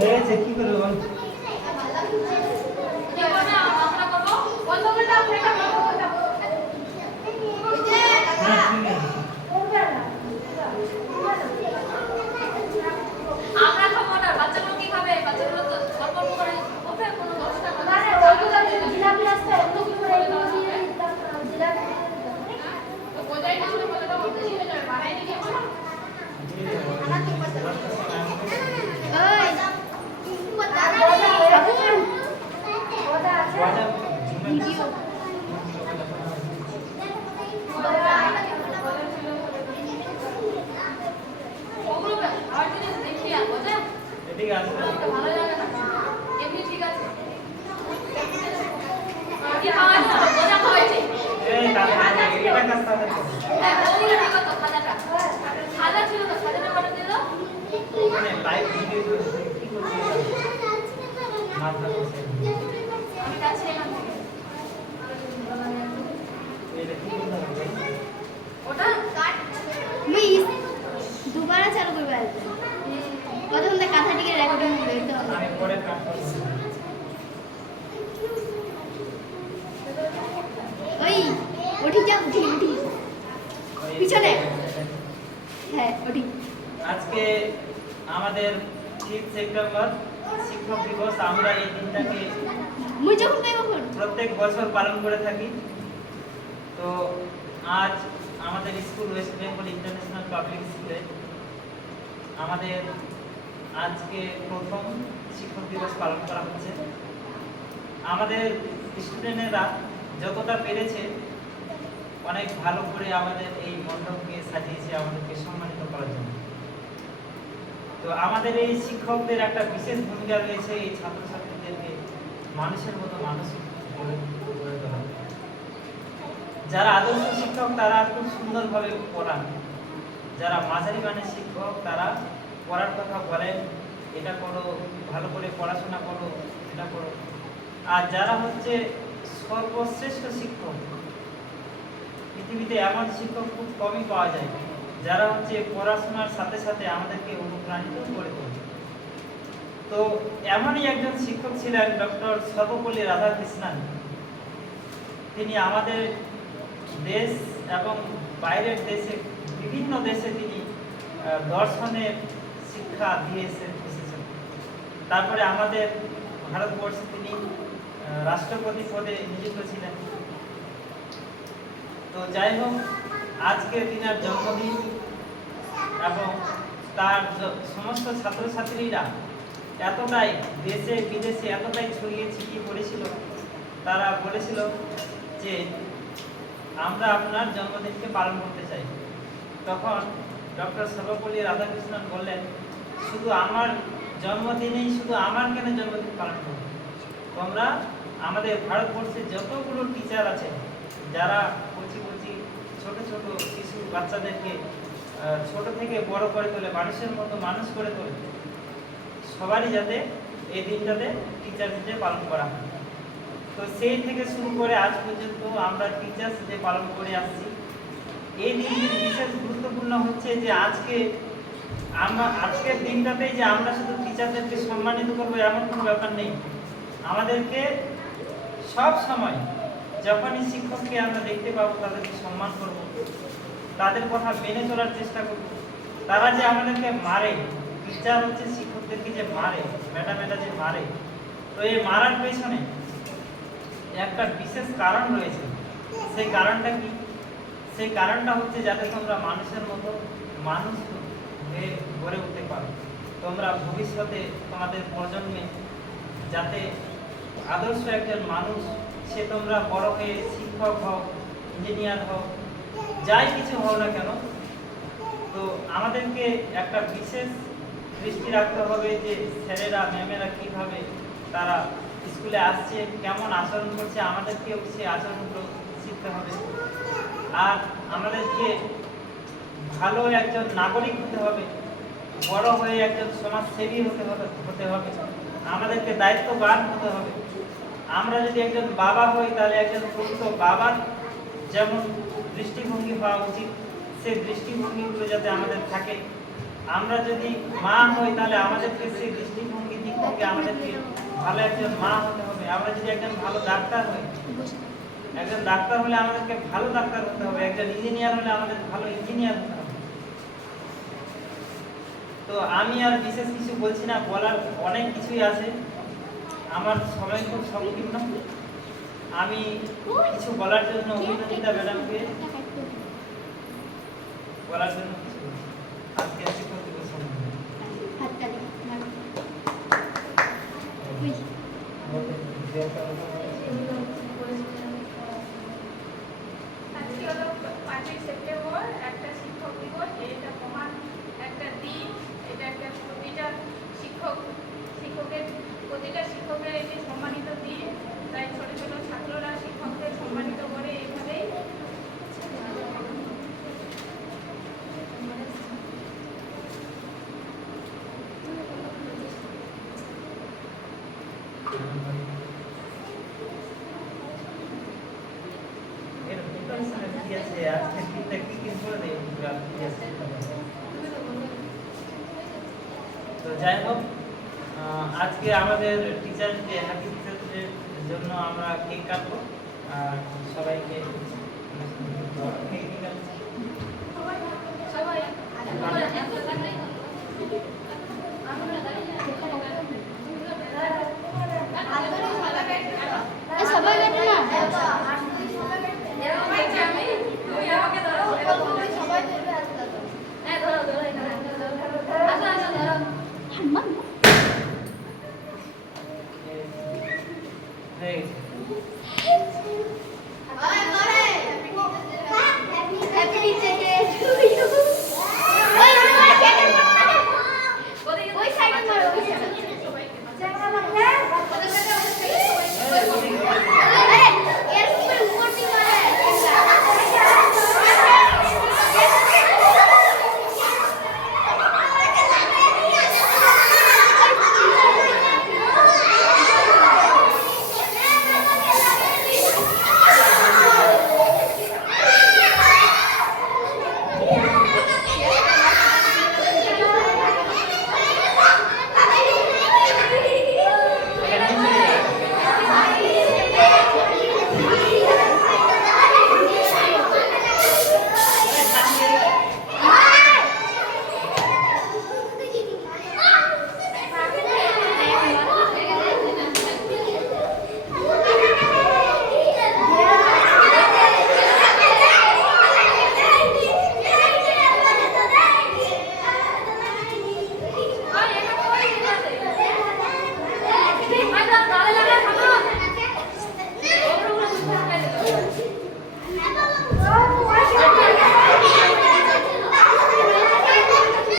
হয়েছে কি করে বল? আমরা খাবো না, বাচ্চাগুলো কি খাবে? বাচ্চাগুলো তো অল্প অল্প করে ওঠে, কোনো দশটা জিলাপি আসতে অন্য কি করে জিলাপি তো বোঝাই না হলে বলে দাও বেশি হয়ে যাবে, বাড়াই নিয়ে যাবো না। ওগুলো আর জিনিস দেখি আর বোঝা ঠিক আছে। ভালো লাগে না, এমনি ঠিক আছে। কি খাওয়াই না, বোঝা খাওয়াইছে। এই দাদা এটা কাজটা করো। হ্যাঁ, ওগুলো ঠিক আছে, খাজাটা। খাজা ছিল তো, খাজাটা কটা দিল? মানে লাইভ ভিডিও কি করছিস? মাথা বসে। আমি কাছে এলাম থেকে। এটা কি করতে হবে? ওটা কাট। দুবারা চালু করবে আসবে প্রথম থেকে কথাটিকে রেকর্ডিং করতে হবে আমি পরে কাট করব। ওই উঠি যা উঠি উঠি পিছনে হ্যাঁ উঠি আজকে আমাদের 3 সেপ্টেম্বর শিক্ষক দিবস। আমরা এই দিনটাকে মুই যখন পাইব ফোন প্রত্যেক বছর পালন করে থাকি। তো আজ আমাদের school West Bengal international public স্কুলে আমাদের আজকে প্রথম শিক্ষক দিবস পালন করা হচ্ছে। আমাদের স্টুডেন্টরা যতটা পেরেছে অনেক ভালো করে আমাদের এই মণ্ডপকে সাজিয়েছে আমাদেরকে সম্মানিত করার জন্য। তো আমাদের এই শিক্ষকদের একটা বিশেষ ভূমিকা রয়েছে এই ছাত্রছাত্রীদেরকে মানুষের মতো মানুষ গড়ে তোলা। যারা আদর্শ শিক্ষক তারা খুব সুন্দরভাবে পড়ান, যারা মাঝারি মানের শিক্ষক তারা পড়ার কথা বলেন, এটা করো, ভালো করে পড়াশোনা করো, এটা করো। আর যারা হচ্ছে সর্বশ্রেষ্ঠ শিক্ষক, পৃথিবীতে এমন শিক্ষক খুব কমই পাওয়া যায় যারা হচ্ছে পড়াশোনার সাথে সাথে আমাদেরকে অনুপ্রাণিত করে তোলে। তো এমনই একজন শিক্ষক ছিলেন ডক্টর সর্বপল্লী রাধাকৃষ্ণন। তিনি আমাদের দেশ এবং বাইরের দেশে বিভিন্ন দেশে তিনি দর্শনের শিক্ষা দিয়ে এসেছেন। তারপরে আমাদের ভারতবর্ষে তিনি রাষ্ট্রপতি পদে নিযুক্ত ছিলেন। তো যাই হোক, আজকে তিনার জন্মদিন এবং তার সমস্ত ছাত্রছাত্রীরা এতটাই দেশে বিদেশে এতটাই ছড়িয়ে ছিটিয়ে পড়েছিল, তারা বলেছিল যে আমরা আপনার জন্মদিনকে পালন করতে চাই। তখন ডক্টর সর্বপল্লী রাধাকৃষ্ণন বললেন, শুধু আমার জন্মদিনেই শুধু আমার কেন জন্মদিন পালন করবে? তোমরা আমাদের ভারতবর্ষে যতগুলো টিচার আছে যারা কচি কচি ছোট ছোট শিশু বাচ্চাদেরকে ছোট থেকে বড় করে তোলে, মানুষের মতো মানুষ করে তোলে, সবারই যাতে এই দিনটাতে টিচার্স ডে পালন করা হয়। তো সেই থেকে শুরু করে আজ পর্যন্ত আমরা টিচার্স ডে পালন করে আসছি। এই দিনটি বিশেষ গুরুত্বপূর্ণ হচ্ছে যে আজকের দিনটাতেই যে আমরা শুধু টিচারদেরকে সম্মানিত করবো এমন কোনো ব্যাপার নেই। আমাদেরকে সব সময় যখনই শিক্ষককে আমরা দেখতে পাবো তাদেরকে সম্মান করব, তাদের কথা মেনে চলার চেষ্টা করব। তারা যে আমাদেরকে মারে, টিচার হচ্ছে শিক্ষকদেরকে যে মারে, ম্যাডামেরা যে মারে, তো এই মারার পেছনে একটা বিশেষ কারণ রয়েছে। সেই কারণটা কি? সেই কারণটা হচ্ছে যাতে তোমরা মানুষের মতো মানুষ হয়ে গড়ে উঠতে পারো। তোমরা ভবিষ্যতে তোমাদের প্রজন্মে যাতে আদর্শ একজন মানুষ, সে তোমরা বড় হয়ে শিক্ষক হও, ইঞ্জিনিয়ার হও, যাই কিছু হও না কেন, তো আমাদেরকে একটা বিশেষ দৃষ্টি রাখতে হবে যে স্যারেরা ম্যামেরা কীভাবে তারা স্কুলে আসছে, কেমন আচরণ করছে, আমাদেরকেও সেই আচরণগুলো শিখতে হবে। আর আমাদেরকে ভালো একজন নাগরিক হতে হবে, বড় হয়ে একজন সমাজসেবী হতে হবে। আমাদেরকে দায়িত্ববান হতে হবে। আমরা যদি একজন বাবা হই তাহলে একজন প্রকৃত বাবার যেমন দৃষ্টিভঙ্গি হওয়া উচিত, সেই দৃষ্টিভঙ্গিগুলো যাতে আমাদের থাকে। আমরা যদি মা হই তাহলে আমাদেরকে সেই দৃষ্টিভঙ্গি দিক থেকে আমাদেরকে ভালো একজন মা হতে হবে। আমরা যদি একজন ভালো ডাক্তার হই, একজন ডাক্তার হলে আমাদেরকে ভালো ডাক্তার হতে হবে। একজন ইঞ্জিনিয়ার হলে আমাদের ভালো ইঞ্জিনিয়ার হতে হবে। তো আমি আর বিশেষ কিছু বলছি না, বলার অনেক কিছুই আছে। আমার সময় খুব সংকীর্ণ। আমি কিছু বলার জন্য অভিনন্দিতা ম্যাডামকে বলার জন্য কিছু বলছি। আজকে শিক্ষক দিবস সম্বন্ধে হাততালি মারো। আজকে হলো 5ই সেপ্টেম্বর, একটা শিক্ষক দিবস। এটা মহান একটা দিন। এটা একটা প্রতিটা শিক্ষকের এটি সম্মানিত দিন। তাই ছোট ছোট ছাত্ররা শিক্ষকদের সম্মানিত করে এইভাবেই। এর প্রিপারেশনে কি আছে আজকে দিনটা কি কি করে দেই পুরো কি আছে। তো যাই হোক, আজকে আমাদের টিচার্স ডে, হ্যাপি টিচার্স ডের জন্য আমরা কেক কাটবো আর সবাইকে কেক কাটবো। সবাই সবাই কাটে না। এরকম হয়েছে আমি, তুমি আমাকে ধরো, সবাই ধরবে আস্তে আস্তে। হ্যাঁ ধরো ধরো এখানে আসো আসো ধরো। হাম্মা হয়ে গেছে।